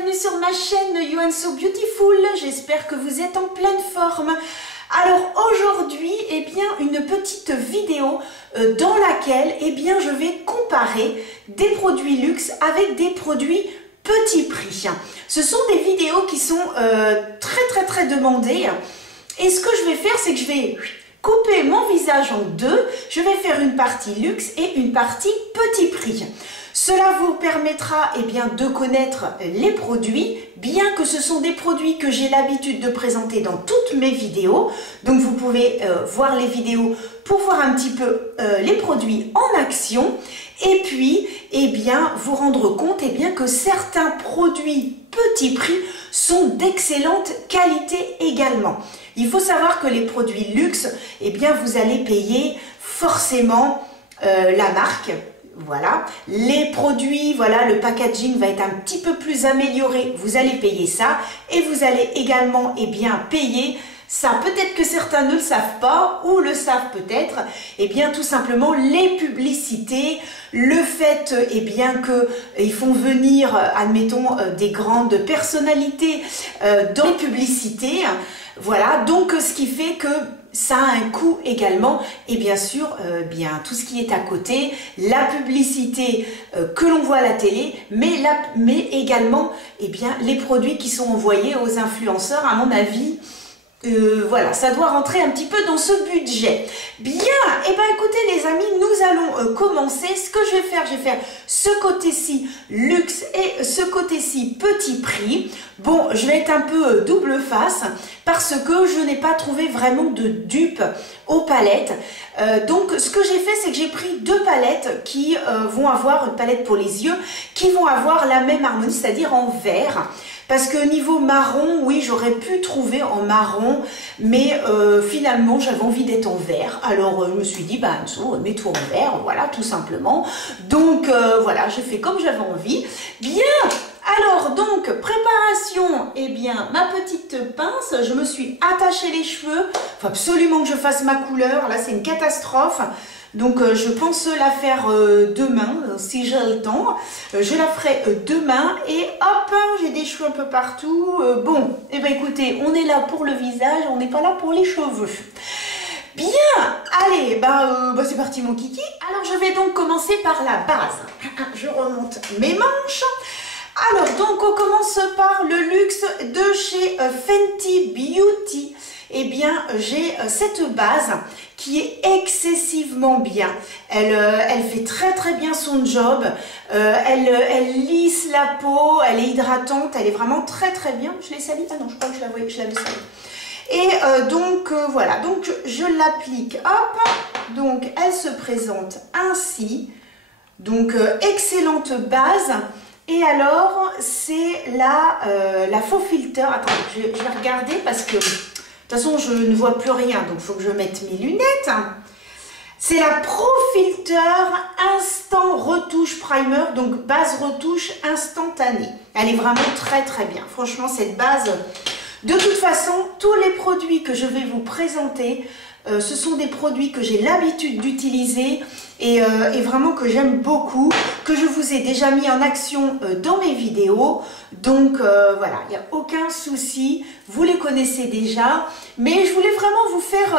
bienvenue sur ma chaîne You and So Beautiful, j'espère que vous êtes en pleine forme. Alors aujourd'hui, eh bien, une petite vidéo dans laquelle je vais comparer des produits luxe avec des produits petit prix. Ce sont des vidéos qui sont très demandées et ce que je vais faire, c'est que je vais couper mon visage en deux. Je vais faire une partie luxe et une partie petit prix. Cela vous permettra de connaître les produits, bien que ce sont des produits que j'ai l'habitude de présenter dans toutes mes vidéos. Donc vous pouvez voir les vidéos pour voir un petit peu les produits en action. Et puis, vous rendre compte que certains produits petit prix sont d'excellente qualité également. Il faut savoir que les produits luxe, vous allez payer forcément la marque. Voilà, les produits, le packaging va être un petit peu plus amélioré, vous allez payer ça et vous allez également payer ça. Peut-être que certains ne le savent pas ou le savent peut-être, tout simplement les publicités, le fait qu'ils font venir, admettons, des grandes personnalités dans les publicités. Voilà, donc ce qui fait que ça a un coût également et bien sûr tout ce qui est à côté, la publicité que l'on voit à la télé, mais également les produits qui sont envoyés aux influenceurs, à mon avis. Voilà, ça doit rentrer un petit peu dans ce budget. Bien, écoutez les amis, nous allons commencer. Ce que je vais faire ce côté-ci luxe et ce côté-ci petit prix. Bon, je vais être un peu double face parce que je n'ai pas trouvé vraiment de dupe aux palettes. Donc ce que j'ai fait, c'est que j'ai pris deux palettes qui vont avoir une palette pour les yeux, qui vont avoir la même harmonie, c'est-à-dire en vert. Parce que niveau marron, oui, j'aurais pu trouver en marron, mais finalement, j'avais envie d'être en vert. Alors, je me suis dit, Anso, mets-toi en vert, voilà, tout simplement. Donc, voilà, j'ai fait comme j'avais envie. Bien, alors, donc, préparation, ma petite pince, je me suis attaché les cheveux. Il faut absolument que je fasse ma couleur, là, c'est une catastrophe. Donc je pense la faire demain, si j'ai le temps. Je la ferai demain et hop, j'ai des cheveux un peu partout. Bon, écoutez, on est là pour le visage, on n'est pas là pour les cheveux. Bien, allez, c'est parti mon kiki. Alors je vais donc commencer par la base. Je remonte mes manches. Alors donc on commence par le luxe de chez Fenty Beauty. J'ai cette base qui est excessivement bien. Elle fait très bien son job. Elle lisse la peau, elle est hydratante, elle est vraiment très bien. Je l'ai salie? Ah non, je crois que je l'avais salie. Et donc voilà, donc je l'applique, hop. Donc elle se présente ainsi. Donc excellente base. Et alors c'est la Faux Filter. Attends, je vais regarder parce que de toute façon, je ne vois plus rien, donc il faut que je mette mes lunettes. C'est la Pro Filter Instant Retouche Primer, donc base retouche instantanée. Elle est vraiment très bien. Franchement, cette base, de toute façon, tous les produits que je vais vous présenter, ce sont des produits que j'ai l'habitude d'utiliser et vraiment que j'aime beaucoup, que je vous ai déjà mis en action dans mes vidéos. Donc voilà, il n'y a aucun souci, vous les connaissez déjà. Mais je voulais vraiment vous faire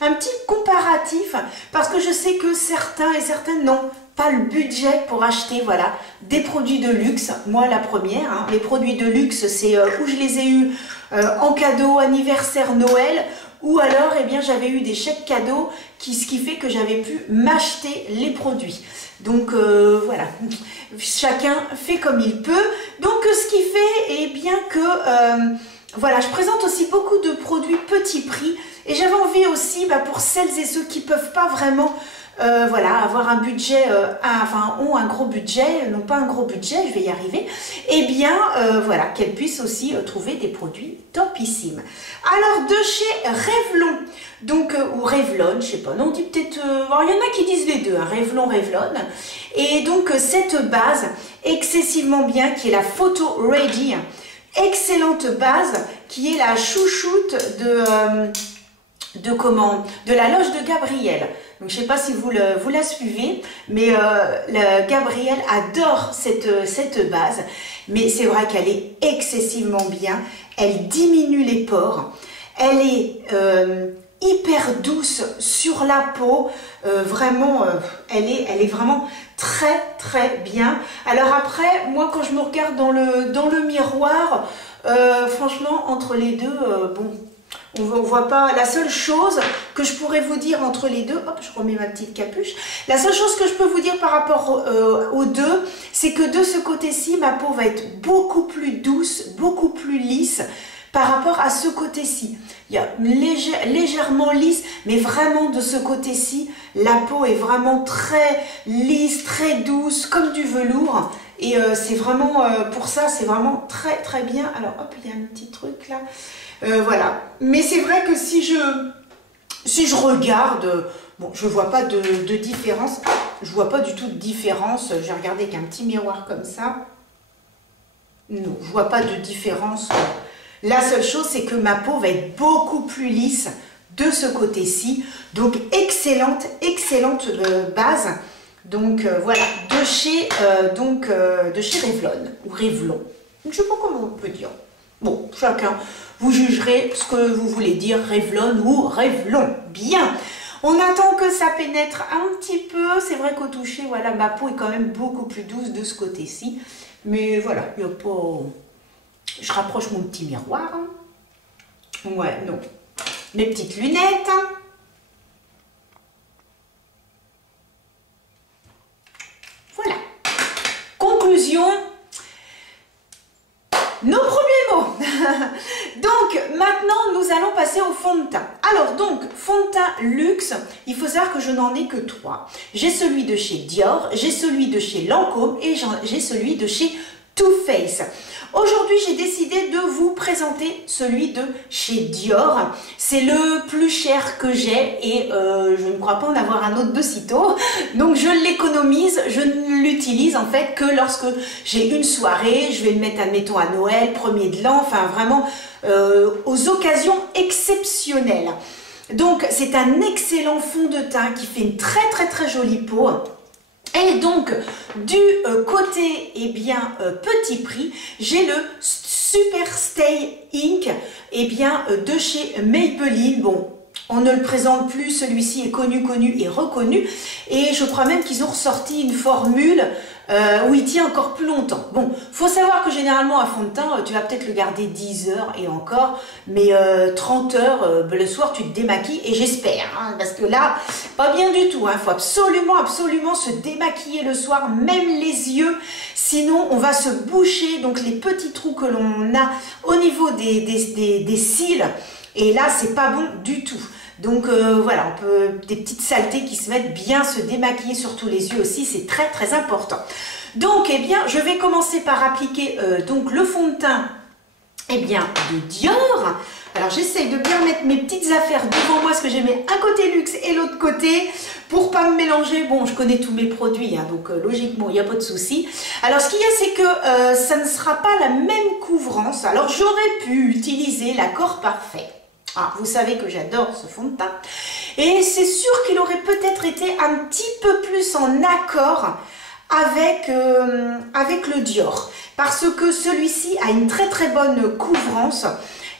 un petit comparatif parce que je sais que certains et certaines n'ont pas le budget pour acheter des produits de luxe. Moi la première, les produits de luxe, c'est où je les ai eus en cadeau, anniversaire, Noël. Ou alors, j'avais eu des chèques cadeaux, ce qui fait que j'avais pu m'acheter les produits. Donc, voilà, chacun fait comme il peut. Donc, ce qui fait, je présente aussi beaucoup de produits petit prix. Et j'avais envie aussi, pour celles et ceux qui ne peuvent pas vraiment avoir un budget, ont un gros budget, non pas un gros budget, je vais y arriver, qu'elles puissent aussi trouver des produits topissimes. Alors de chez Revlon, donc ou Revlon, je sais pas, non, on dit peut-être, il y en a qui disent les deux, Revlon, et donc cette base excessivement bien qui est la Photo Ready, excellente base qui est la chouchoute de la loge de Gabriel. Donc je ne sais pas si vous la suivez, mais Gabrielle adore cette base. Mais c'est vrai qu'elle est excessivement bien. Elle diminue les pores. Elle est hyper douce sur la peau. Vraiment, elle est vraiment très très bien. Alors après, moi quand je me regarde dans le miroir, franchement entre les deux, bon, on voit pas. La seule chose que je pourrais vous dire entre les deux, hop, je remets ma petite capuche. La seule chose que je peux vous dire par rapport aux deux, c'est que de ce côté-ci, ma peau va être beaucoup plus douce, beaucoup plus lisse par rapport à ce côté-ci. Il y a légèrement lisse, mais vraiment de ce côté-ci, la peau est vraiment très lisse, très douce, comme du velours. Et c'est vraiment, pour ça, c'est vraiment très très bien. Alors hop, il y a un petit truc là. Voilà. Mais c'est vrai que si je regarde, bon, je vois pas de différence. Je vois pas du tout de différence. J'ai regardé avec un petit miroir comme ça. Non, je vois pas de différence. La seule chose, c'est que ma peau va être beaucoup plus lisse de ce côté-ci. Donc, excellente base. Donc, voilà, de chez Revlon, ou Revlon. Je ne sais pas comment on peut dire. Bon, chacun, vous jugerez ce que vous voulez dire, Revlon ou Revlon. Bien. On attend que ça pénètre un petit peu. C'est vrai qu'au toucher, voilà, ma peau est quand même beaucoup plus douce de ce côté-ci. Mais voilà, il n'y a pas... Je rapproche mon petit miroir. Ouais, non. Mes petites lunettes. Voilà. Conclusion. Nos premiers mots. Donc, maintenant, nous allons passer au fond de teint. Alors, donc, fond de teint luxe, il faut savoir que je n'en ai que 3. J'ai celui de chez Dior, j'ai celui de chez Lancôme et j'ai celui de chez Too Faced. Aujourd'hui, j'ai décidé de vous présenter celui de chez Dior. C'est le plus cher que j'ai et je ne crois pas en avoir un autre de sitôt. Donc, je l'économise, je ne l'utilise en fait que lorsque j'ai une soirée. Je vais le mettre, admettons, à Noël, 1er de l'an, enfin vraiment aux occasions exceptionnelles. Donc, c'est un excellent fond de teint qui fait une très très très jolie peau. Et donc, du côté, eh bien, petit prix, j'ai le Super Stay Ink, eh bien, de chez Maybelline. Bon, on ne le présente plus, celui-ci est connu et reconnu. Et je crois même qu'ils ont ressorti une formule où il tient encore plus longtemps. Bon, faut savoir que généralement, un fond de teint, tu vas peut-être le garder 10 heures et encore, mais 30 heures, le soir, tu te démaquilles, et j'espère, hein, parce que là, pas bien du tout. Il faut absolument se démaquiller le soir, même les yeux, sinon on va se boucher, donc les petits trous que l'on a au niveau des cils, et là, c'est pas bon du tout. Donc voilà, on peut des petites saletés qui se mettent, bien se démaquiller, surtout les yeux aussi, c'est très très important. Donc eh bien, je vais commencer par appliquer donc le fond de teint, eh bien, de Dior. Alors j'essaye de bien mettre mes petites affaires devant moi, parce que j'ai mis un côté luxe et l'autre côté pour pas me mélanger. Bon, je connais tous mes produits, hein, donc logiquement il n'y a pas de souci. Alors ce qu'il y a, c'est que ça ne sera pas la même couvrance. Alors j'aurais pu utiliser l'accord parfait. Ah, vous savez que j'adore ce fond de teint. Et c'est sûr qu'il aurait peut-être été un petit peu plus en accord avec le Dior. Parce que celui-ci a une très très bonne couvrance.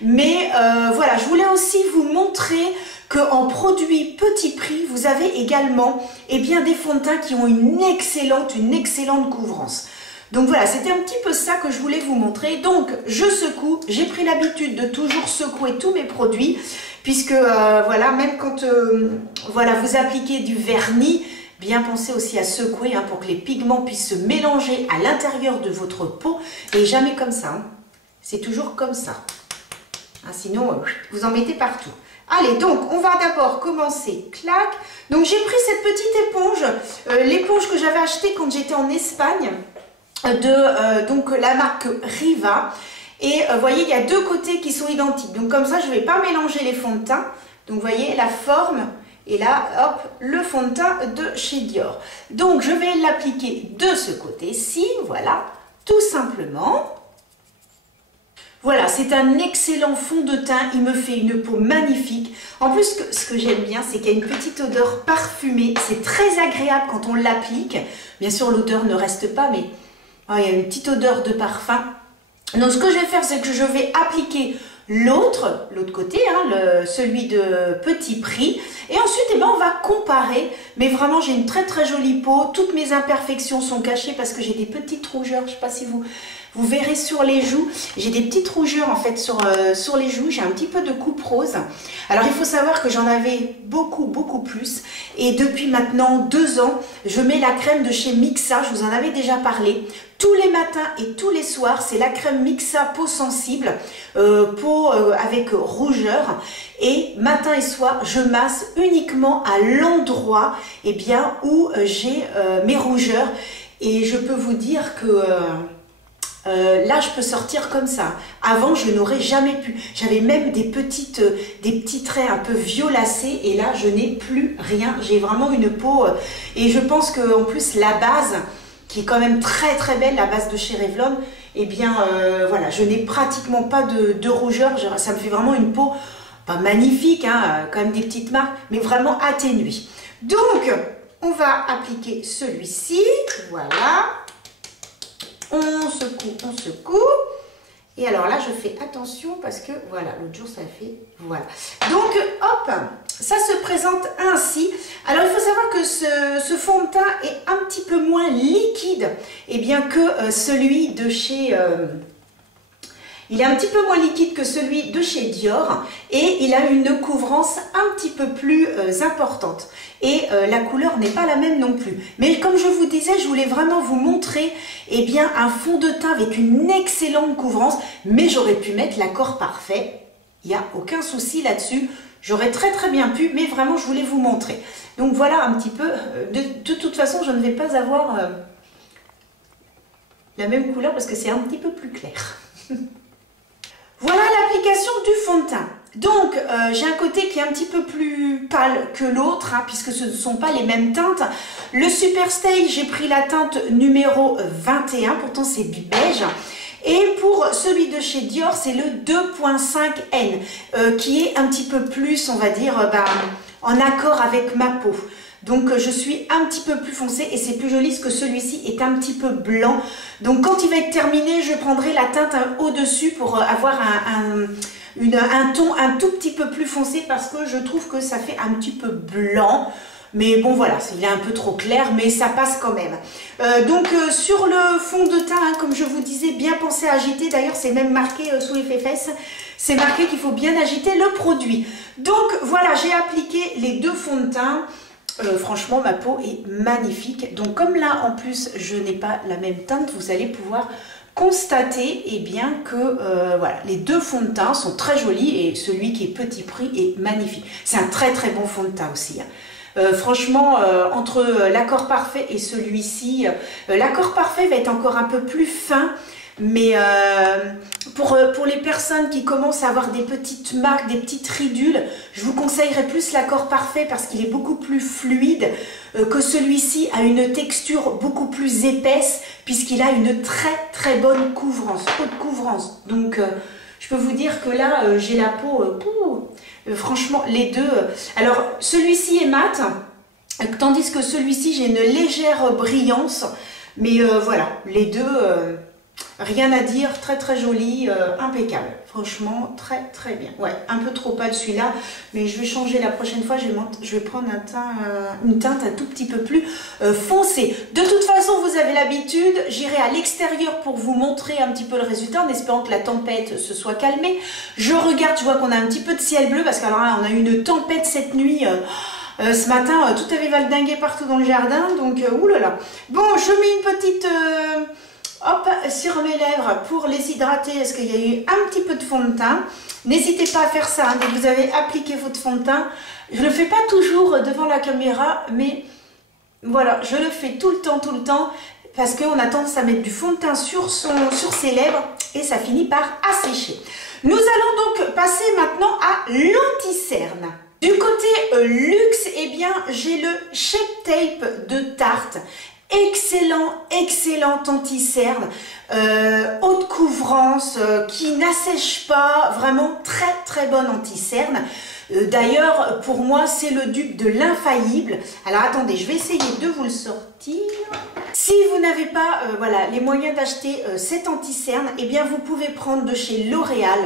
Mais voilà, je voulais aussi vous montrer qu'en produit petit prix, vous avez également bien, des fonds de teint qui ont une excellente couvrance. Donc voilà, c'était un petit peu ça que je voulais vous montrer. Donc je secoue, j'ai pris l'habitude de toujours secouer tous mes produits, puisque voilà, même quand voilà, vous appliquez du vernis, bien pensez aussi à secouer, hein, pour que les pigments puissent se mélanger à l'intérieur de votre peau, et jamais comme ça, hein. C'est toujours comme ça. Hein, sinon, vous en mettez partout. Allez, donc, on va d'abord commencer. Clac. Donc, j'ai pris cette petite éponge, l'éponge que j'avais achetée quand j'étais en Espagne, de donc la marque Riva. Et vous voyez, il y a deux côtés qui sont identiques. Donc, comme ça, je ne vais pas mélanger les fonds de teint. Donc, vous voyez, la forme. Et là, hop, le fond de teint de chez Dior. Donc, je vais l'appliquer de ce côté-ci. Voilà, tout simplement. Voilà, c'est un excellent fond de teint, il me fait une peau magnifique. En plus, ce que j'aime bien, c'est qu'il y a une petite odeur parfumée. C'est très agréable quand on l'applique. Bien sûr, l'odeur ne reste pas, mais il y a une petite odeur de parfum. Donc, ce que je vais faire, c'est que je vais appliquer l'autre côté, hein, celui de petit prix. Et ensuite, eh ben, on va comparer. Mais vraiment, j'ai une très très jolie peau. Toutes mes imperfections sont cachées parce que j'ai des petites rougeurs. Je ne sais pas si vous verrez sur les joues. J'ai des petites rougeurs en fait sur les joues. J'ai un petit peu de coupe rose. Alors, il faut savoir que j'en avais beaucoup plus. Et depuis maintenant 2 ans, je mets la crème de chez Mixa. Je vous en avais déjà parlé. Tous les matins et tous les soirs, c'est la crème Mixa peau sensible, peau avec rougeur. Et matin et soir, je masse uniquement à l'endroit où j'ai mes rougeurs. Et je peux vous dire que là, je peux sortir comme ça. Avant, je n'aurais jamais pu. J'avais même des petits traits un peu violacés. Et là, je n'ai plus rien. J'ai vraiment une peau. Et je pense qu'en plus, la base, qui est quand même très très belle, la base de chez Revlon, eh bien voilà, je n'ai pratiquement pas de rougeur. Ça me fait vraiment une peau, pas magnifique, hein, quand même des petites marques, mais vraiment atténuée. Donc, on va appliquer celui-ci, voilà. On secoue. Et alors là, je fais attention parce que, voilà, l'autre jour, ça a fait, voilà. Donc, hop, ça se présente ainsi. Alors, il faut savoir que ce fond de teint est un petit peu moins liquide, que celui de chez... il est un petit peu moins liquide que celui de chez Dior et il a une couvrance un petit peu plus importante. Et la couleur n'est pas la même non plus. Mais comme je vous disais, je voulais vraiment vous montrer un fond de teint avec une excellente couvrance. Mais j'aurais pu mettre l'accord parfait. Il n'y a aucun souci là-dessus. J'aurais très très bien pu, mais vraiment je voulais vous montrer. Donc voilà un petit peu. De toute façon, je ne vais pas avoir la même couleur parce que c'est un petit peu plus clair. Voilà l'application du fond de teint. Donc, j'ai un côté qui est un petit peu plus pâle que l'autre, hein, puisque ce ne sont pas les mêmes teintes. Le Superstay, j'ai pris la teinte numéro 21, pourtant c'est beige. Et pour celui de chez Dior, c'est le 2.5N, qui est un petit peu plus, on va dire, en accord avec ma peau. Donc je suis un petit peu plus foncée et c'est plus joli parce que celui-ci est un petit peu blanc. Donc quand il va être terminé, je prendrai la teinte au-dessus pour avoir un ton un tout petit peu plus foncé parce que je trouve que ça fait un petit peu blanc. Mais bon voilà, il est un peu trop clair, mais ça passe quand même. Sur le fond de teint, hein, comme je vous disais, bien penser à agiter. D'ailleurs, c'est même marqué sous les fesses. C'est marqué qu'il faut bien agiter le produit. Donc voilà, j'ai appliqué les 2 fonds de teint. Franchement, ma peau est magnifique. Donc comme là, en plus, je n'ai pas la même teinte, vous allez pouvoir constater que voilà, les 2 fonds de teint sont très jolis et celui qui est petit prix est magnifique. C'est un très très bon fond de teint aussi. Hein. Franchement, entre l'accord parfait et celui-ci, l'accord parfait va être encore un peu plus fin. Mais pour les personnes qui commencent à avoir des petites marques, des petites ridules, je vous conseillerais plus l'accord parfait parce qu'il est beaucoup plus fluide que celui-ci a une texture beaucoup plus épaisse puisqu'il a une très très bonne couvrance, haute couvrance. Donc je peux vous dire que là j'ai la peau, franchement les deux. Alors celui-ci est mat, tandis que celui-ci j'ai une légère brillance, mais voilà, les deux... rien à dire, très très joli, impeccable. Franchement, très très bien. Ouais, un peu trop pâle celui-là, mais je vais changer la prochaine fois. Je vais prendre une teinte un tout petit peu plus foncée. De toute façon, vous avez l'habitude, j'irai à l'extérieur pour vous montrer un petit peu le résultat en espérant que la tempête se soit calmée. Je regarde, je vois qu'on a un petit peu de ciel bleu parce qu'alors là, on a eu une tempête cette nuit. Ce matin, tout avait valdingué partout dans le jardin, donc oulala. Bon, je mets une petite... hop, sur mes lèvres pour les hydrater parce qu'il y a eu un petit peu de fond de teint. N'hésitez pas à faire ça, hein, dès que vous avez appliqué votre fond de teint. Je ne le fais pas toujours devant la caméra, mais voilà, je le fais tout le temps, parce qu'on a tendance à mettre du fond de teint sur ses lèvres et ça finit par assécher. Nous allons donc passer maintenant à l'anti-cerne. Du côté luxe, j'ai le Shape Tape de Tarte. excellent anti-cerne, haute couvrance, qui n'assèche pas, vraiment très bonne anti-cerne. D'ailleurs, pour moi, c'est le dupe de l'infaillible. Alors attendez, je vais essayer de vous le sortir. Si vous n'avez pas voilà, les moyens d'acheter cet anti-cerne, eh bien vous pouvez prendre de chez L'Oréal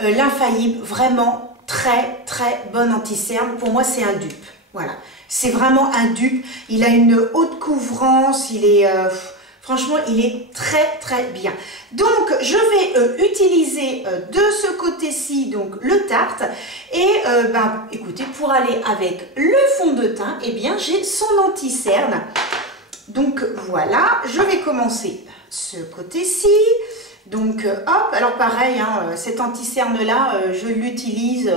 l'infaillible, vraiment très bonne anti-cerne. Pour moi, c'est un dupe. Voilà, c'est vraiment un dupe. Il a une haute couvrance, il est franchement, il est très bien. Donc, je vais utiliser de ce côté-ci donc le Tarte et ben, écoutez, pour aller avec le fond de teint, eh bien, j'ai son anti-cerne. Donc voilà, je vais commencer ce côté-ci. Donc hop, alors pareil, hein, cet anti-cerne-là, je l'utilise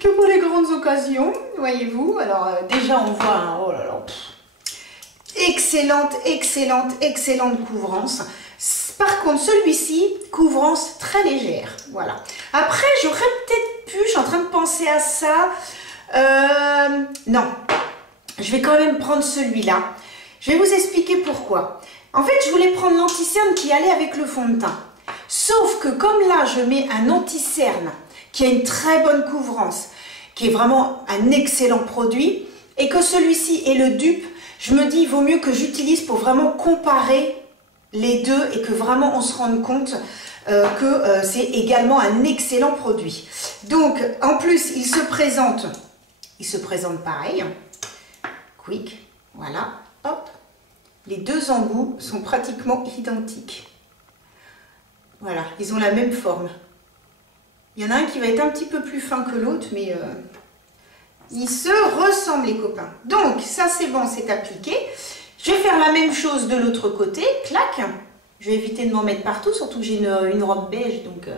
que pour les grandes occasions, voyez-vous. Alors déjà on voit, hein, oh là là, excellente couvrance. Par contre celui-ci, couvrance très légère, voilà. Après j'aurais peut-être pu, je suis en train de penser à ça, non, je vais quand même prendre celui-là. Je vais vous expliquer pourquoi. En fait, je voulais prendre l'anti-cerne qui allait avec le fond de teint. Sauf que comme là, je mets un anti-cerne qui a une très bonne couvrance, qui est vraiment un excellent produit, et que celui-ci est le dupe, je me dis, il vaut mieux que j'utilise pour vraiment comparer les deux et que vraiment on se rende compte que c'est également un excellent produit. Donc, en plus, il se présente pareil. Quick, voilà, hop. Les deux embouts sont pratiquement identiques. Voilà, ils ont la même forme. Il y en a un qui va être un petit peu plus fin que l'autre, mais ils se ressemblent les copains. Donc, ça c'est bon, c'est appliqué. Je vais faire la même chose de l'autre côté, clac. Je vais éviter de m'en mettre partout, surtout que j'ai une robe beige. Donc,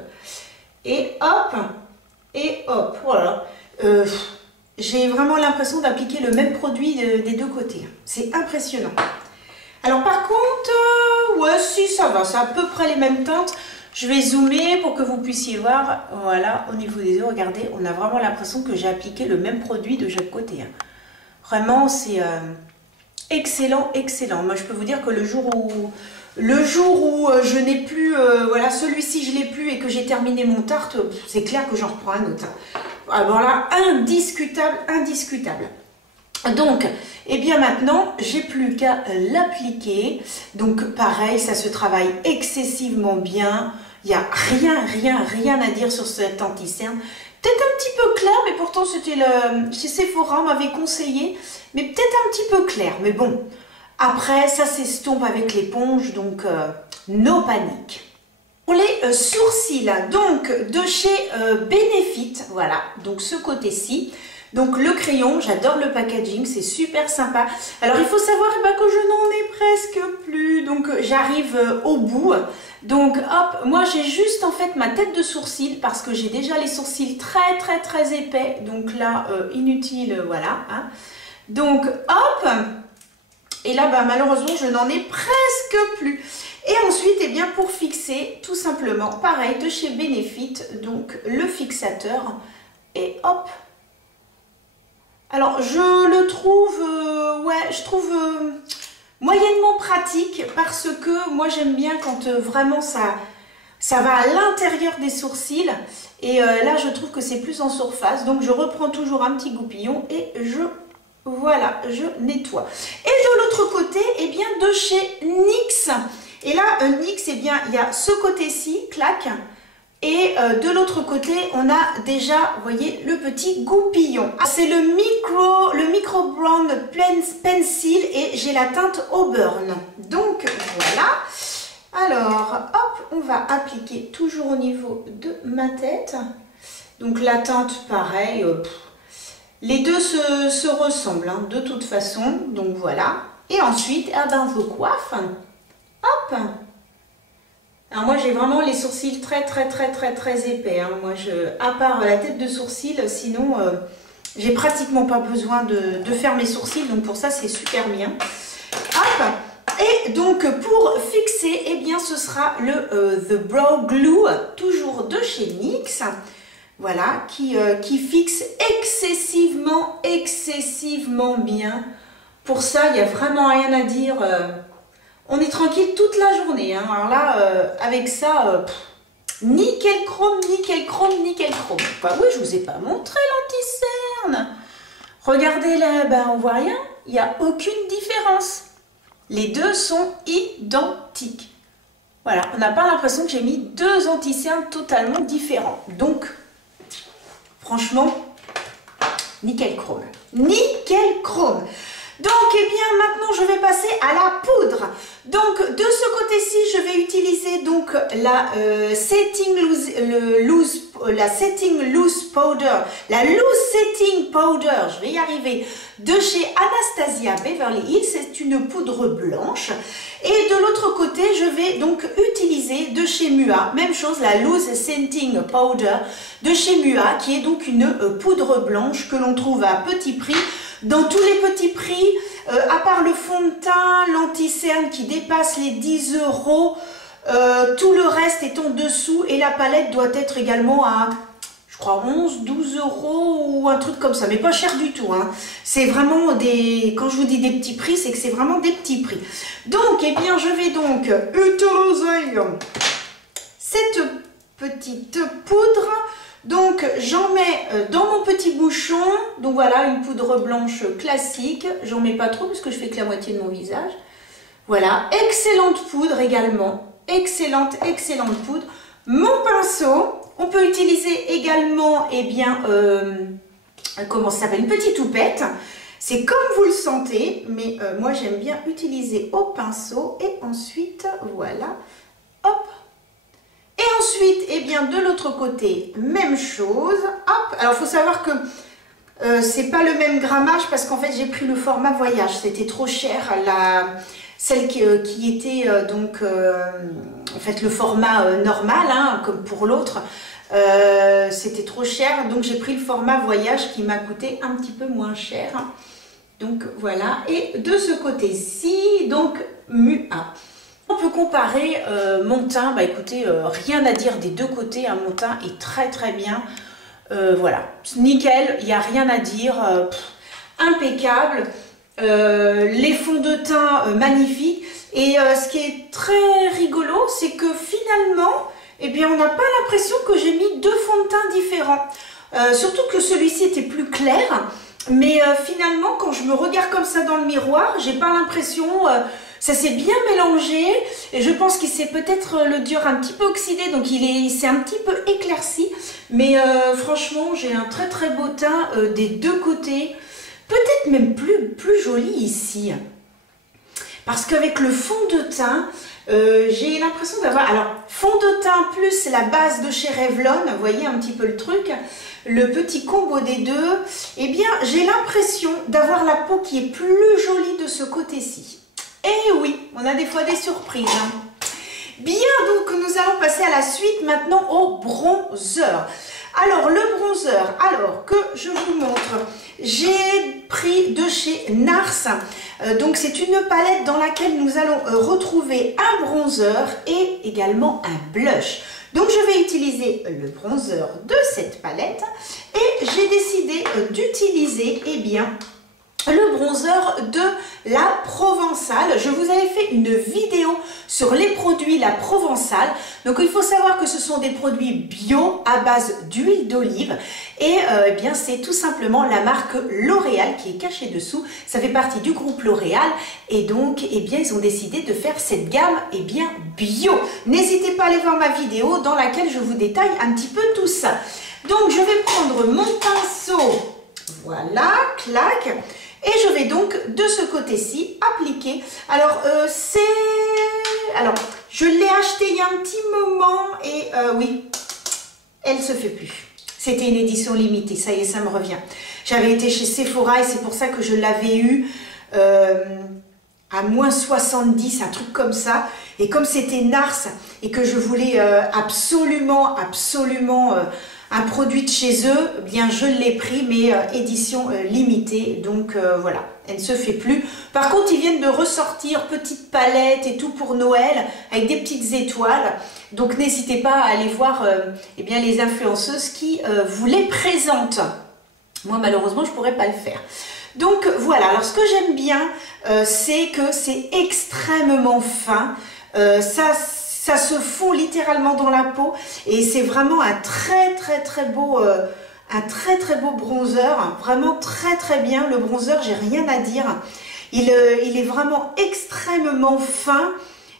et hop, voilà. J'ai vraiment l'impression d'appliquer le même produit des deux côtés. C'est impressionnant. Alors par contre, ouais, si ça va, c'est à peu près les mêmes teintes. Je vais zoomer pour que vous puissiez voir. Voilà, au niveau des yeux, regardez, on a vraiment l'impression que j'ai appliqué le même produit de chaque côté. Vraiment, c'est excellent. Moi, je peux vous dire que le jour où je n'ai plus, voilà, celui-ci, je l'ai plus et que j'ai terminé mon Tarte, c'est clair que j'en reprends un autre. Alors là, indiscutable. Donc, eh bien maintenant, j'ai plus qu'à l'appliquer. Donc pareil, ça se travaille excessivement bien. Il n'y a rien à dire sur cet anti-cerne. Peut-être un petit peu clair, mais pourtant c'était chez Sephora, on m'avait conseillé. Mais peut-être un petit peu clair. Mais bon, après, ça s'estompe avec l'éponge, donc no panique. Pour les sourcils, donc de chez Benefit, voilà, donc ce côté-ci. Donc le crayon, j'adore le packaging, c'est super sympa. Alors il faut savoir que je n'en ai presque plus, donc j'arrive au bout. Donc hop, moi j'ai juste en fait ma tête de sourcil parce que j'ai déjà les sourcils très épais. Donc là, inutile, voilà. Hein. Donc hop, et là bah, malheureusement je n'en ai presque plus. Et ensuite, eh bien, pour fixer, tout simplement, pareil, de chez Benefit, donc le fixateur, et hop. Alors, je le trouve, je trouve moyennement pratique parce que moi, j'aime bien quand vraiment ça va à l'intérieur des sourcils. Et là, je trouve que c'est plus en surface. Donc, je reprends toujours un petit goupillon et voilà, je nettoie. Et de l'autre côté, eh bien, de chez NYX. Et là, NYX, eh bien, il y a ce côté-ci, clac, et de l'autre côté, on a déjà, vous voyez, le petit goupillon. C'est le Micro Brown Pencil et j'ai la teinte Auburn. Donc, voilà. Alors, hop, on va appliquer toujours au niveau de ma tête. Donc, la teinte, pareil, les deux se ressemblent, hein, de toute façon. Donc, voilà. Et ensuite, eh ben, vos coiffes. Hop! Alors moi j'ai vraiment les sourcils très épais. Hein. Moi à part la tête de sourcil, sinon j'ai pratiquement pas besoin de faire mes sourcils. Donc pour ça c'est super bien. Hop! Et donc pour fixer, eh bien ce sera le The Brow Glue, toujours de chez NYX. Voilà, qui fixe excessivement bien Pour ça, il n'y a vraiment rien à dire. On est tranquille toute la journée. Hein. Alors là, avec ça, nickel chrome, nickel chrome, nickel chrome. Enfin, oui, je ne vous ai pas montré l'anti-cerne. Regardez là, ben, on voit rien. Il n'y a aucune différence. Les deux sont identiques. Voilà, on n'a pas l'impression que j'ai mis deux anti-cernes totalement différents. Donc, franchement, nickel chrome. Nickel chrome. Donc, eh bien, maintenant, je vais passer à la poudre. Donc, de ce côté-ci, je vais utiliser donc la Setting Loose Powder. La Loose Setting Powder, je vais y arriver, de chez Anastasia Beverly Hills. C'est une poudre blanche. Et de l'autre côté, je vais donc utiliser de chez Mua, même chose, la Loose Setting Powder de chez Mua, qui est donc une poudre blanche que l'on trouve à petit prix. Dans tous les petits prix, à part le fond de teint, l'anti-cerne qui dépasse les 10 €, tout le reste est en dessous et la palette doit être également à, je crois, 11-12 € ou un truc comme ça, mais pas cher du tout. Hein. C'est vraiment des, quand je vous dis des petits prix, c'est que c'est vraiment des petits prix. Donc, eh bien, je vais donc utiliser cette petite poudre. Donc j'en mets dans mon petit bouchon, donc voilà une poudre blanche classique, j'en mets pas trop parce que je fais que la moitié de mon visage. Voilà, excellente poudre également, excellente poudre. Mon pinceau, on peut utiliser également, eh bien, comment ça s'appelle, une petite houppette. C'est comme vous le sentez, mais moi j'aime bien utiliser au pinceau et ensuite, voilà, hop. Et ensuite, eh bien, de l'autre côté, même chose. Hop. Alors, il faut savoir que c'est pas le même grammage parce qu'en fait, j'ai pris le format voyage. C'était trop cher. Celle qui était donc, en fait, le format normal, hein, comme pour l'autre, c'était trop cher. Donc, j'ai pris le format voyage qui m'a coûté un petit peu moins cher. Donc, voilà. Et de ce côté-ci, donc, Mua. On peut comparer mon teint, bah écoutez, rien à dire des deux côtés, hein, mon teint est très bien, voilà, nickel, il n'y a rien à dire, impeccable, les fonds de teint magnifiques, et ce qui est très rigolo, c'est que finalement, eh bien, on n'a pas l'impression que j'ai mis deux fonds de teint différents, surtout que celui-ci était plus clair, mais finalement, quand je me regarde comme ça dans le miroir, j'ai pas l'impression... ça s'est bien mélangé et je pense qu'il s'est peut-être le dur un petit peu oxydé, donc il s'est un petit peu éclairci. Mais franchement, j'ai un très beau teint des deux côtés. Peut-être même plus joli ici. Parce qu'avec le fond de teint, j'ai l'impression d'avoir... Alors, fond de teint plus la base de chez Revlon, vous voyez un petit peu le truc, le petit combo des deux. Eh bien, j'ai l'impression d'avoir la peau qui est plus jolie de ce côté-ci. Et oui, on a des fois des surprises. Hein. Bien, donc nous allons passer à la suite maintenant au bronzer. Alors, le bronzer, alors que je vous montre, j'ai pris de chez NARS. Donc, c'est une palette dans laquelle nous allons retrouver un bronzer et également un blush. Donc, je vais utiliser le bronzer de cette palette et j'ai décidé d'utiliser, eh bien, le bronzer de la Provençale. Je vous avais fait une vidéo sur les produits La Provençale. Donc il faut savoir que ce sont des produits bio à base d'huile d'olive et eh bien c'est tout simplement la marque L'Oréal qui est cachée dessous. Ça fait partie du groupe L'Oréal et donc eh bien ils ont décidé de faire cette gamme eh bien bio. N'hésitez pas à aller voir ma vidéo dans laquelle je vous détaille un petit peu tout ça. Donc je vais prendre mon pinceau, voilà, clac. Et je vais donc de ce côté-ci appliquer. Alors, alors je l'ai acheté il y a un petit moment et oui, elle ne se fait plus. C'était une édition limitée, ça y est, ça me revient. J'avais été chez Sephora et c'est pour ça que je l'avais eu à moins 70, un truc comme ça. Et comme c'était NARS et que je voulais absolument un produit de chez eux, eh bien je l'ai pris, mais édition limitée, donc voilà, elle ne se fait plus. Par contre, ils viennent de ressortir petite palette et tout pour Noël, avec des petites étoiles, donc n'hésitez pas à aller voir eh bien, les influenceuses qui vous les présentent. Moi, malheureusement, je ne pourrais pas le faire. Donc voilà, alors ce que j'aime bien, c'est que c'est extrêmement fin. Ça se fond littéralement dans la peau et c'est vraiment un très beau bronzer, vraiment très bien. Le bronzer, j'ai rien à dire. Il est vraiment extrêmement fin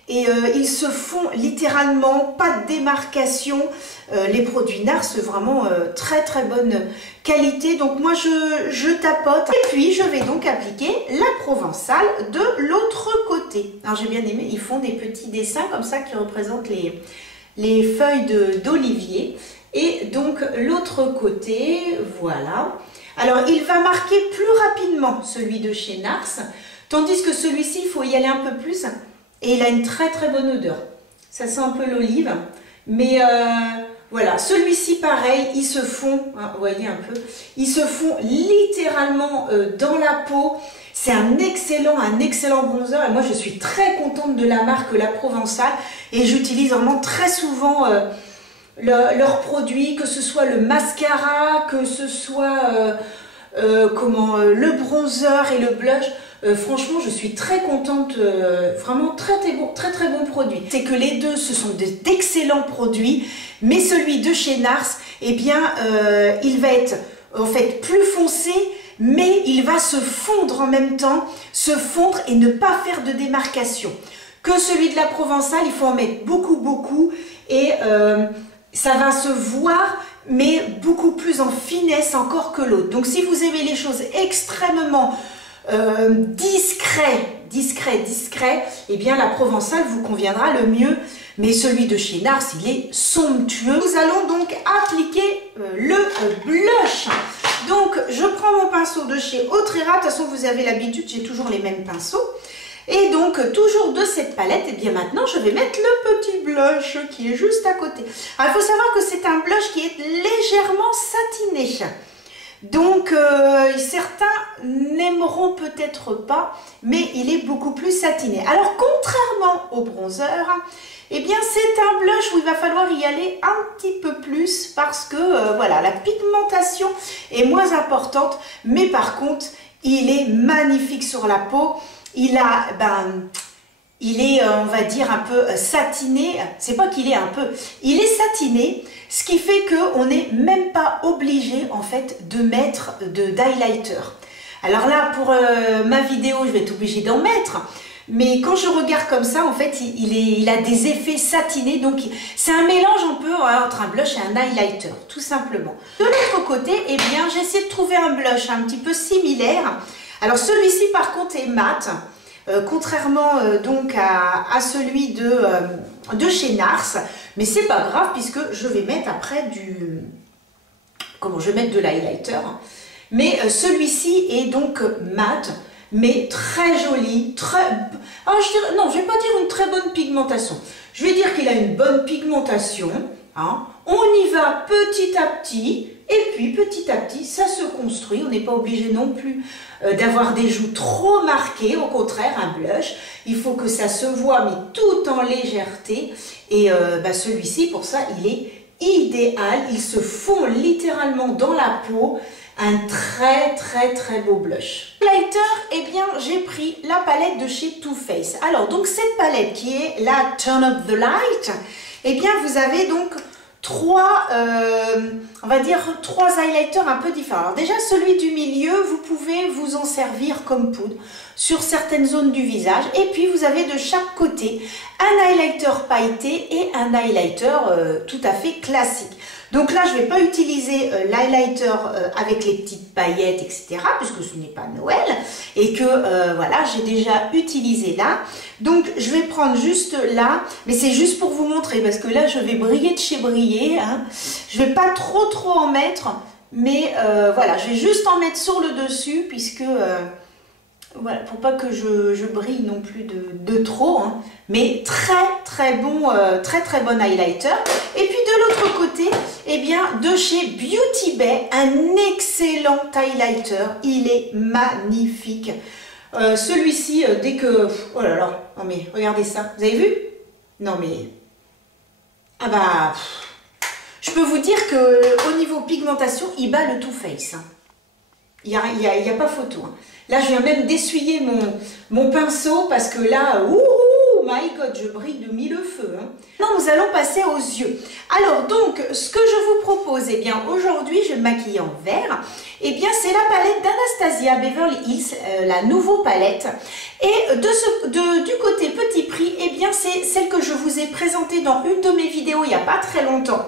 et il se fond littéralement, pas de démarcation. Les produits NARS, vraiment très bonne qualité. Donc moi je tapote et puis je vais donc appliquer la Provençale de l'autre côté. Alors j'ai bien aimé, ils font des petits dessins comme ça qui représentent les feuilles d'olivier. Et donc l'autre côté, voilà. Alors il va marquer plus rapidement celui de chez NARS, tandis que celui-ci il faut y aller un peu plus et il a une très bonne odeur. Ça sent un peu l'olive, mais voilà, celui-ci pareil, il se fond, hein, vous voyez un peu, il se fond littéralement dans la peau. C'est un excellent bronzer et moi je suis très contente de la marque La Provençale et j'utilise vraiment très souvent leurs produits, que ce soit le mascara, que ce soit le bronzer et le blush. Franchement, je suis très contente, vraiment très bon produit. C'est que les deux, ce sont d'excellents produits, mais celui de chez NARS, eh bien, il va être en fait plus foncé, mais il va se fondre en même temps, se fondre et ne pas faire de démarcation. Que celui de La Provençale, il faut en mettre beaucoup, et ça va se voir, mais beaucoup plus en finesse encore que l'autre. Donc si vous aimez les choses extrêmement discret, eh bien la Provençale vous conviendra le mieux, mais celui de chez NARS, il est somptueux. Nous allons donc appliquer le blush. Donc je prends mon pinceau de chez Autrera, de toute façon vous avez l'habitude, j'ai toujours les mêmes pinceaux. Et donc toujours de cette palette, et bien maintenant je vais mettre le petit blush qui est juste à côté. Alors il faut savoir que c'est un blush qui est légèrement satiné. Donc certains n'aimeront peut-être pas, mais il est beaucoup plus satiné. Alors contrairement au bronzer, eh bien c'est un blush où il va falloir y aller un petit peu plus parce que voilà, la pigmentation est moins importante, mais par contre il est magnifique sur la peau. Il est, on va dire, un peu satiné. C'est pas qu'il est un peu, il est satiné, ce qui fait qu'on n'est même pas obligé en fait de mettre d'highlighter. Alors là, pour ma vidéo, je vais être obligée d'en mettre. Mais quand je regarde comme ça, en fait, il a des effets satinés. Donc, c'est un mélange un peu entre un blush et un highlighter, tout simplement. De l'autre côté, eh bien, j'ai essayé de trouver un blush un petit peu similaire. Alors, celui-ci, par contre, est mat. Contrairement donc à celui de chez NARS. Mais c'est pas grave, puisque je vais mettre après je vais mettre de l'highlighter. Mais celui-ci est donc mat, mais très joli, non, je vais pas dire une très bonne pigmentation. Je vais dire qu'il a une bonne pigmentation. Hein. On y va petit à petit, et puis petit à petit, ça se construit. On n'est pas obligé non plus d'avoir des joues trop marquées. Au contraire, un blush, il faut que ça se voit, mais tout en légèreté. Et celui-ci, pour ça, il est idéal. Il se fond littéralement dans la peau. Un très beau blush. Highlighter, eh bien, j'ai pris la palette de chez Too Faced. Alors, donc, cette palette qui est la Turn Up the Light, eh bien, vous avez donc on va dire trois highlighters un peu différents. Alors déjà, celui du milieu, vous pouvez vous en servir comme poudre sur certaines zones du visage. Et puis, vous avez de chaque côté un highlighter pailleté et un highlighter tout à fait classique. Donc là, je ne vais pas utiliser l'highlighter avec les petites paillettes, etc. puisque ce n'est pas Noël et que voilà, j'ai déjà utilisé là. Donc, je vais prendre juste là, mais c'est juste pour vous montrer parce que là, je vais briller de chez briller. Hein. Je ne vais pas trop en mettre, mais voilà, je vais juste en mettre sur le dessus puisque... voilà, pour pas que je brille non plus de trop, hein. Mais très bon highlighter. Et puis de l'autre côté, eh bien, de chez Beauty Bay, un excellent highlighter. Il est magnifique. Celui-ci, dès que... Oh là là, non mais regardez ça, vous avez vu? Non mais... Ah bah... Je peux vous dire que au niveau pigmentation, il bat le Too Faced. Hein. Il n'y a pas photo. Hein. Là, je viens même d'essuyer mon pinceau parce que là, ouh, my God, je brille de mille feux. Hein. Maintenant, nous allons passer aux yeux. Alors, donc, ce que je vous propose, eh bien, aujourd'hui, je vais me maquiller en vert. Eh bien, c'est la palette d'Anastasia Beverly Hills, la nouveau palette. Et du côté petit prix, eh bien, c'est celle que je vous ai présentée dans une de mes vidéos il n'y a pas très longtemps.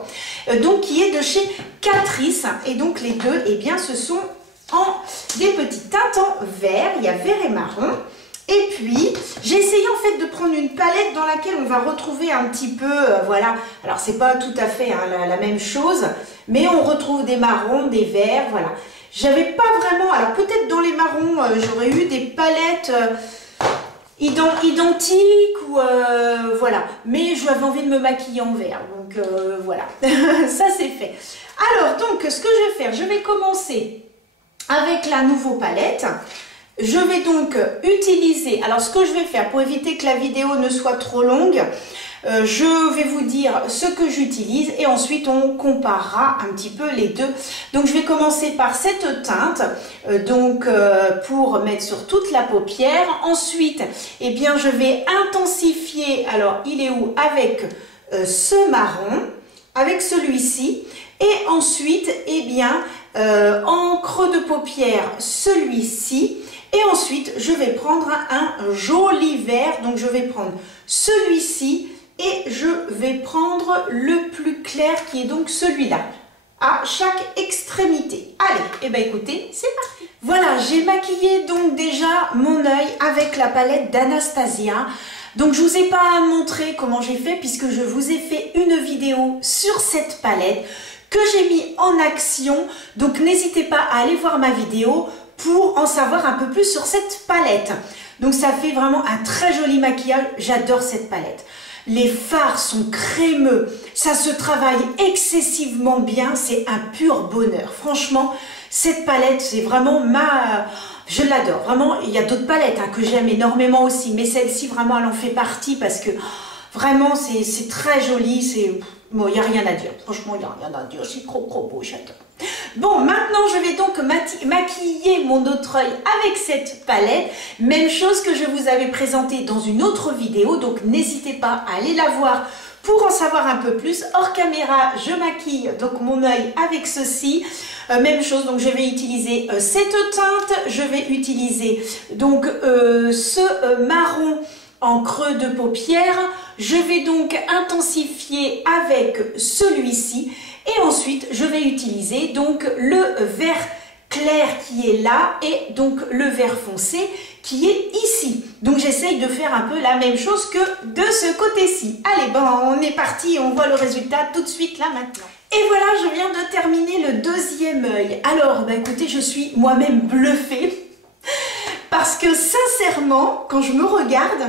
Donc, qui est de chez Catrice. Et donc, les deux, eh bien, ce sont des petites teintes en vert, il y a vert et marron. Et puis, j'ai essayé en fait de prendre une palette dans laquelle on va retrouver un petit peu, voilà, alors c'est pas tout à fait hein, la même chose, mais on retrouve des marrons, des verts, voilà. J'avais pas vraiment, alors peut-être dans les marrons, j'aurais eu des palettes identiques ou voilà, mais j'avais envie de me maquiller en vert, donc voilà, ça c'est fait. Alors donc, ce que je vais faire, je vais commencer avec la nouveau palette. Je vais donc utiliser, alors ce que je vais faire pour éviter que la vidéo ne soit trop longue, je vais vous dire ce que j'utilise et ensuite on comparera un petit peu les deux. Donc je vais commencer par cette teinte, pour mettre sur toute la paupière. Ensuite, eh bien je vais intensifier, alors il est où? Avec ce marron, avec celui-ci. Et ensuite, eh bien, en creux de paupière, celui-ci. Et ensuite, je vais prendre un joli vert. Donc, je vais prendre celui-ci et je vais prendre le plus clair qui est donc celui-là, à chaque extrémité. Allez, et bien écoutez, c'est parti. Voilà, j'ai maquillé donc déjà mon œil avec la palette d'Anastasia. Donc, je ne vous ai pas montré comment j'ai fait puisque je vous ai fait une vidéo sur cette palette que j'ai mis en action. Donc, n'hésitez pas à aller voir ma vidéo pour en savoir un peu plus sur cette palette. Donc, ça fait vraiment un très joli maquillage. J'adore cette palette. Les fards sont crémeux. Ça se travaille excessivement bien. C'est un pur bonheur. Franchement, cette palette, c'est vraiment ma... Je l'adore. Vraiment, il y a d'autres palettes hein, que j'aime énormément aussi. Mais celle-ci, vraiment, elle en fait partie parce que vraiment, c'est très joli. C'est... Bon, il n'y a rien à dire. Franchement, il n'y a rien à dire. C'est trop beau, j'adore. Bon, maintenant, je vais donc maquiller mon autre œil avec cette palette. Même chose que je vous avais présentée dans une autre vidéo. Donc, n'hésitez pas à aller la voir pour en savoir un peu plus. Hors caméra, je maquille donc mon œil avec ceci. Même chose, donc je vais utiliser cette teinte. Je vais utiliser donc ce marron en creux de paupière. Je vais donc intensifier avec celui-ci et ensuite je vais utiliser donc le vert clair qui est là et donc le vert foncé qui est ici. Donc j'essaye de faire un peu la même chose que de ce côté-ci. Allez, bon, on est parti, on voit le résultat tout de suite là maintenant. Et voilà, je viens de terminer le deuxième œil. Alors, bah, écoutez, je suis moi-même bluffée parce que sincèrement, quand je me regarde,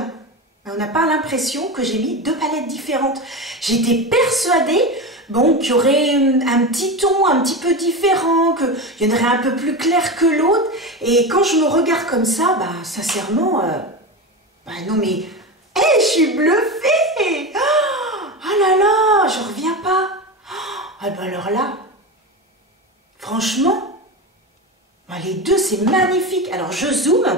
on n'a pas l'impression que j'ai mis deux palettes différentes. J'étais persuadée bon, qu'il y aurait un petit ton un petit peu différent, qu'il y en aurait un peu plus clair que l'autre. Et quand je me regarde comme ça, bah, sincèrement, bah non mais, je suis bluffée. Oh là là, je reviens pas. Ah bah alors là, franchement, bah les deux c'est magnifique. Alors je zoome.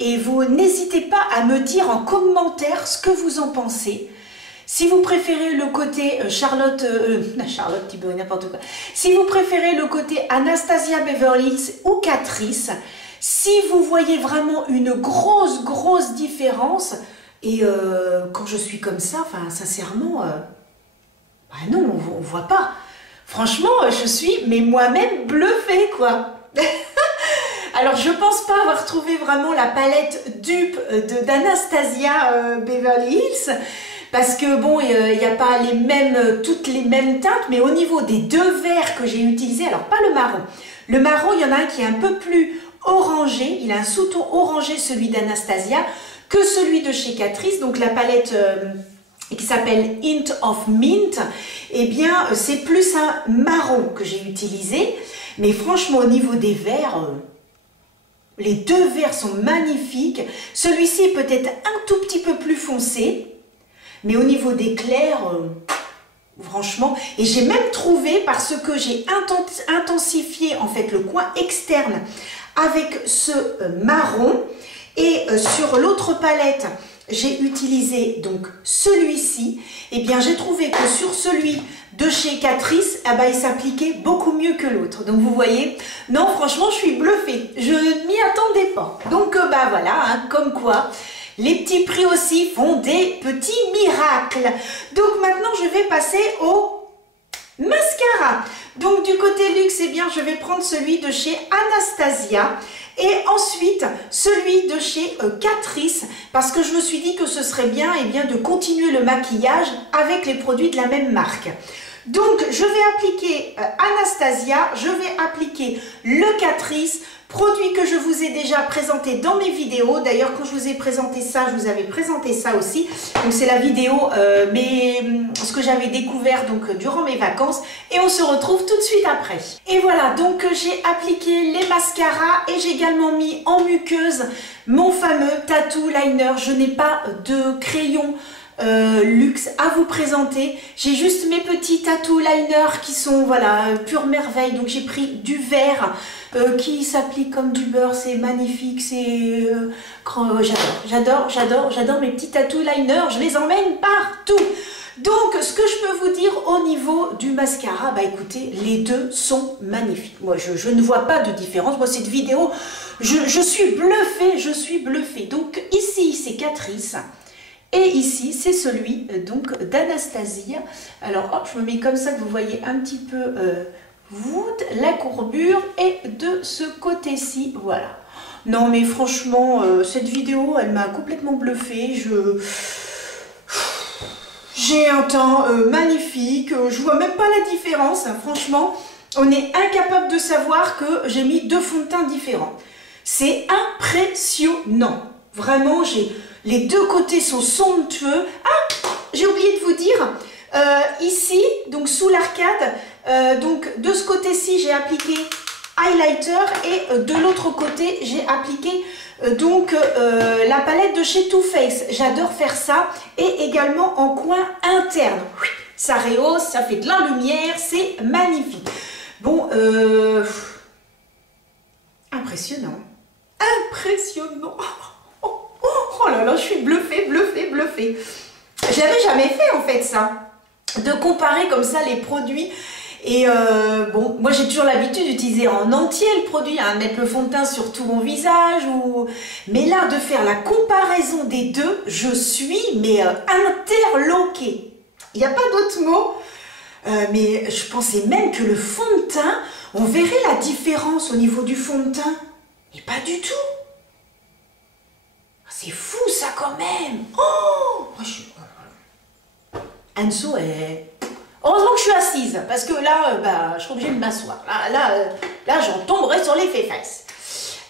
Et vous n'hésitez pas à me dire en commentaire ce que vous en pensez. Si vous préférez le côté Charlotte Tilbury, n'importe quoi. Si vous préférez le côté Anastasia Beverly Hills ou Catrice. Si vous voyez vraiment une grosse différence. Et quand je suis comme ça, enfin sincèrement, bah non, on voit pas. Franchement, je suis mais moi-même bluffée quoi. Alors, je pense pas avoir trouvé vraiment la palette dupe d'Anastasia Beverly Hills parce que bon, il n'y a pas toutes les mêmes teintes, mais au niveau des deux verts que j'ai utilisés, alors pas le marron. Le marron, il y en a un qui est un peu plus orangé, il a un sous-ton orangé, celui d'Anastasia, que celui de chez Catrice, donc la palette qui s'appelle Hint of Mint, eh bien, c'est plus un marron que j'ai utilisé, mais franchement, au niveau des verts... les deux verts sont magnifiques. Celui-ci est peut-être un tout petit peu plus foncé. Mais au niveau des clairs, franchement. Et j'ai même trouvé, parce que j'ai intensifié en fait le coin externe avec ce marron, et sur l'autre palette, j'ai utilisé donc celui-ci. Et bien j'ai trouvé que sur celui de chez Catrice, eh ben, il s'appliquait beaucoup mieux que l'autre. Donc vous voyez, non franchement je suis bluffée, je ne m'y attendais pas. Donc bah voilà, hein, comme quoi les petits prix aussi font des petits miracles. Donc maintenant je vais passer au mascara. Donc du côté luxe, eh bien je vais prendre celui de chez Anastasia. Et ensuite, celui de chez Catrice, parce que je me suis dit que ce serait bien, eh bien de continuer le maquillage avec les produits de la même marque. Donc, je vais appliquer Anastasia, je vais appliquer le Catrice, produit que je vous ai déjà présenté dans mes vidéos. D'ailleurs, quand je vous ai présenté ça, je vous avais présenté ça aussi. Donc, c'est la vidéo, ce que j'avais découvert donc durant mes vacances. Et on se retrouve tout de suite après. Et voilà, donc j'ai appliqué les mascaras et j'ai également mis en muqueuse mon fameux tattoo liner. Je n'ai pas de crayon luxe à vous présenter. J'ai juste mes petits tattoo liners qui sont voilà pure merveille. Donc j'ai pris du vert qui s'applique comme du beurre, c'est magnifique, c'est j'adore mes petits tattoo liners, je les emmène partout. Donc ce que je peux vous dire au niveau du mascara, bah écoutez, les deux sont magnifiques. Moi je ne vois pas de différence. Moi cette vidéo, je suis bluffée, Donc ici c'est Catrice. Et ici, c'est celui donc d'Anastasia. Alors, hop, je me mets comme ça que vous voyez un petit peu la courbure. Et de ce côté-ci, voilà. Non, mais franchement, cette vidéo, elle m'a complètement bluffée. J'ai un teint magnifique. Je vois même pas la différence. Hein. Franchement, on est incapable de savoir que j'ai mis deux fonds de teint différents. C'est impressionnant. Vraiment, les deux côtés sont somptueux. Ah, j'ai oublié de vous dire, ici, donc sous l'arcade, donc de ce côté-ci, j'ai appliqué highlighter et de l'autre côté, j'ai appliqué donc la palette de chez Too Faced. J'adore faire ça et également en coin interne. Ça rehausse, ça fait de la lumière, c'est magnifique. Bon, impressionnant. Impressionnant. Oh là là, je suis bluffée. J'avais jamais fait en fait ça, de comparer comme ça les produits. Et bon, moi j'ai toujours l'habitude d'utiliser en entier le produit, hein, mettre le fond de teint sur tout mon visage. Mais là, de faire la comparaison des deux, je suis interloquée. Il n'y a pas d'autre mot. Mais je pensais même que le fond de teint, on verrait la différence au niveau du fond de teint. Et pas du tout. C'est fou ça quand même. Oh, Anso est... Heureusement que je suis assise, parce que là, je suis obligée de m'asseoir. Là, j'en tomberai sur les fesses.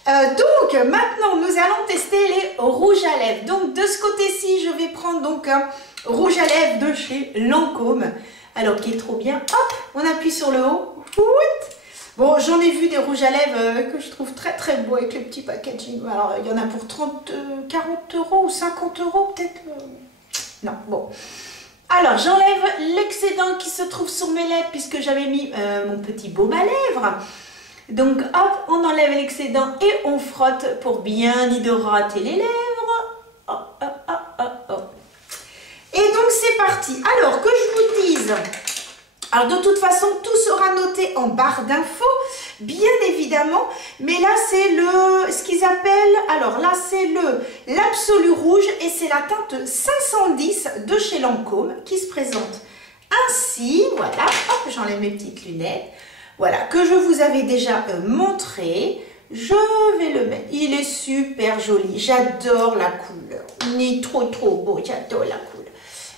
Donc, maintenant, nous allons tester les rouges à lèvres. Donc, de ce côté-ci, je vais prendre donc un rouge à lèvres de chez Lancôme. Alors, qui est trop bien. Hop, on appuie sur le haut. Bon, j'en ai vu des rouges à lèvres que je trouve très beaux avec le petit packaging. Alors, il y en a pour 40 € ou 50 € peut-être. Non, bon. Alors, j'enlève l'excédent qui se trouve sur mes lèvres puisque j'avais mis mon petit baume à lèvres. Donc, hop, on enlève l'excédent et on frotte pour bien hydrater les lèvres. Hop. Et donc, c'est parti. Alors, que je vous dise... Alors de toute façon, tout sera noté en barre d'infos, bien évidemment, mais là c'est ce qu'ils appellent, alors là c'est l'Absolu Rouge et c'est la teinte 510 de chez Lancôme qui se présente ainsi, voilà, hop, j'enlève mes petites lunettes, voilà, que je vous avais déjà montré, je vais le mettre, il est super joli, j'adore la couleur, il est trop beau, j'adore la couleur.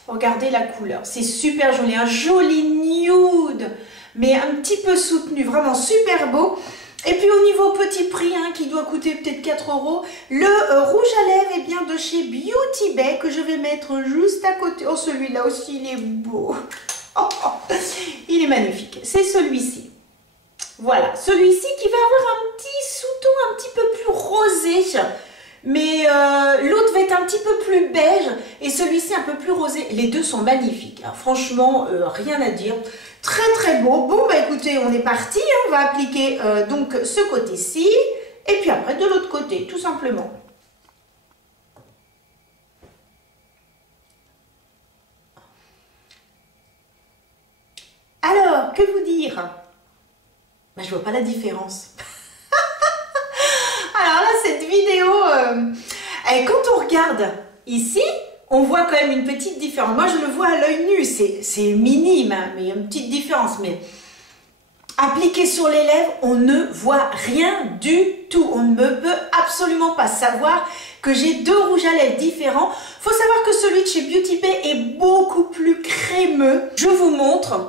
Regardez la couleur, c'est super joli, un joli nude, mais un petit peu soutenu, vraiment super beau. Et puis au niveau petit prix, hein, qui doit coûter peut-être 4 €, le rouge à lèvres est bien de chez Beauty Bay, que je vais mettre juste à côté. Oh, celui-là aussi, il est beau. Il est magnifique, c'est celui-ci. Voilà, celui-ci qui va avoir un petit sous-ton un petit peu plus rosé. mais l'autre va être un petit peu plus beige et celui-ci un peu plus rosé. Les deux sont magnifiques, hein. Franchement, rien à dire. Très très beau. Bon, bah écoutez, on est parti, hein. On va appliquer donc ce côté-ci et puis après de l'autre côté, tout simplement. Alors, que vous dire? Ben, je vois pas la différence. Alors là, cette vidéo, quand on regarde ici, on voit quand même une petite différence. Moi, je le vois à l'œil nu, c'est minime, hein, mais il y a une petite différence. Mais appliqué sur les lèvres, on ne voit rien du tout. On ne peut absolument pas savoir que j'ai deux rouges à lèvres différents. Il faut savoir que celui de chez Beauty Bay est beaucoup plus crémeux. Je vous montre.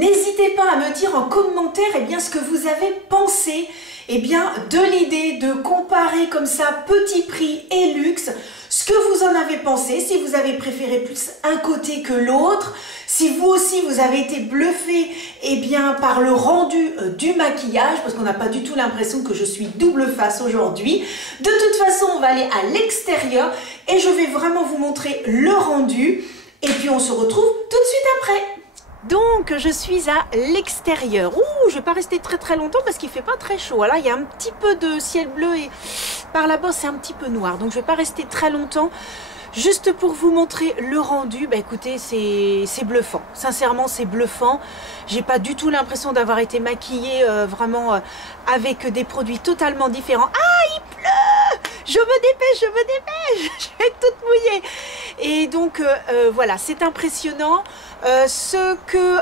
N'hésitez pas à me dire en commentaire ce que vous avez pensé de l'idée de comparer comme ça petit prix et luxe, ce que vous en avez pensé, si vous avez préféré plus un côté que l'autre, si vous aussi vous avez été bluffé par le rendu du maquillage, parce qu'on n'a pas du tout l'impression que je suis double face aujourd'hui. De toute façon, on va aller à l'extérieur et je vais vraiment vous montrer le rendu et puis on se retrouve tout de suite après. Donc, je suis à l'extérieur. Ouh, je ne vais pas rester très longtemps parce qu'il ne fait pas très chaud. Là, il y a un petit peu de ciel bleu et par là-bas, c'est un petit peu noir. Donc, je ne vais pas rester très longtemps. Juste pour vous montrer le rendu, écoutez, c'est bluffant. Sincèrement, c'est bluffant. J'ai pas du tout l'impression d'avoir été maquillée vraiment avec des produits totalement différents. Ah, il pleut! Je me dépêche, je vais être toute mouillée. Et donc, voilà, c'est impressionnant. Ce que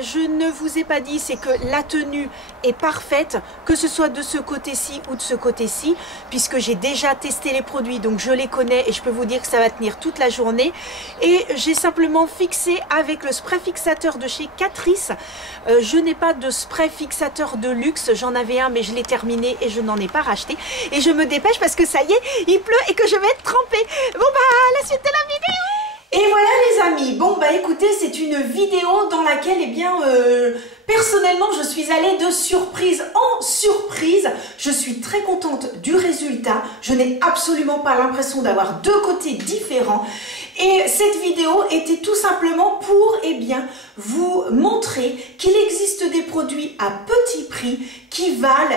je ne vous ai pas dit, c'est que la tenue est parfaite, que ce soit de ce côté-ci ou de ce côté-ci, puisque j'ai déjà testé les produits, donc je les connais et je peux vous dire que ça va tenir toute la journée. Et j'ai simplement fixé avec le spray fixateur de chez Catrice. Je n'ai pas de spray fixateur de luxe, j'en avais un mais je l'ai terminé et je n'en ai pas racheté. Et je me dépêche parce que ça y est, il pleut et que je vais être trempée. Bon la suite de la vidéo. Et voilà les amis, bon écoutez, c'est une vidéo dans laquelle personnellement je suis allée de surprise en surprise. Je suis très contente du résultat, je n'ai absolument pas l'impression d'avoir deux côtés différents. Et cette vidéo était tout simplement pour vous montrer qu'il existe des produits à petit prix qui valent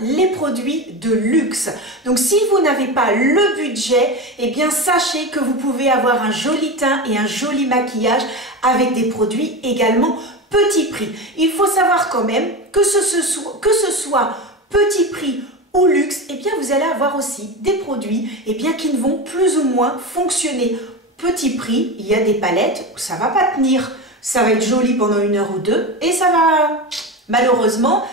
les produits de luxe. Donc si vous n'avez pas le budget, sachez que vous pouvez avoir un joli teint et un joli maquillage avec des produits également petit prix. Il faut savoir quand même que ce soit petit prix ou luxe, vous allez avoir aussi des produits qui ne vont plus ou moins fonctionner. Petit prix, il y a des palettes où ça ne va pas tenir. Ça va être joli pendant 1 heure ou 2 et ça va malheureusement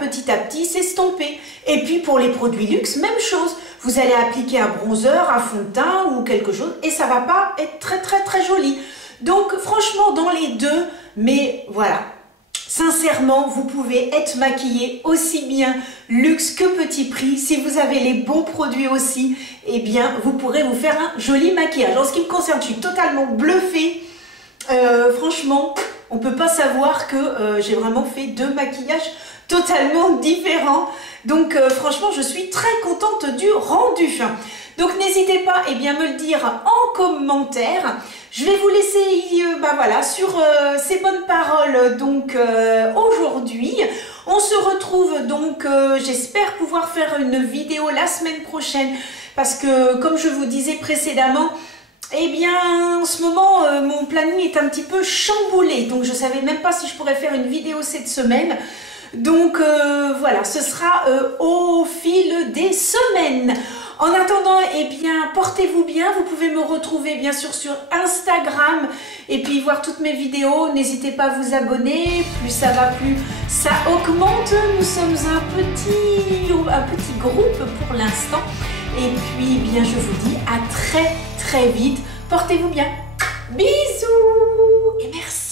petit à petit s'estomper. Et puis pour les produits luxe, même chose. Vous allez appliquer un bronzer, un fond de teint ou quelque chose et ça ne va pas être très joli. Donc franchement dans les deux, mais voilà. Sincèrement, vous pouvez être maquillé aussi bien luxe que petit prix. Si vous avez les bons produits aussi, vous pourrez vous faire un joli maquillage. En ce qui me concerne, je suis totalement bluffée. Franchement, on ne peut pas savoir que j'ai vraiment fait deux maquillages totalement différents. Donc franchement, je suis très contente du rendu. Donc n'hésitez pas à me le dire en commentaire. Je vais vous laisser sur ces bonnes paroles aujourd'hui. On se retrouve j'espère pouvoir faire une vidéo la semaine prochaine parce que comme je vous disais précédemment, en ce moment mon planning est un petit peu chamboulé, donc je ne savais même pas si je pourrais faire une vidéo cette semaine. Donc voilà, ce sera au fil des semaines. En attendant, portez-vous bien. Vous pouvez me retrouver bien sûr sur Instagram et puis voir toutes mes vidéos. N'hésitez pas à vous abonner. Plus ça va, plus ça augmente. Nous sommes un petit groupe pour l'instant. Et puis, je vous dis à très vite. Portez-vous bien. Bisous et merci.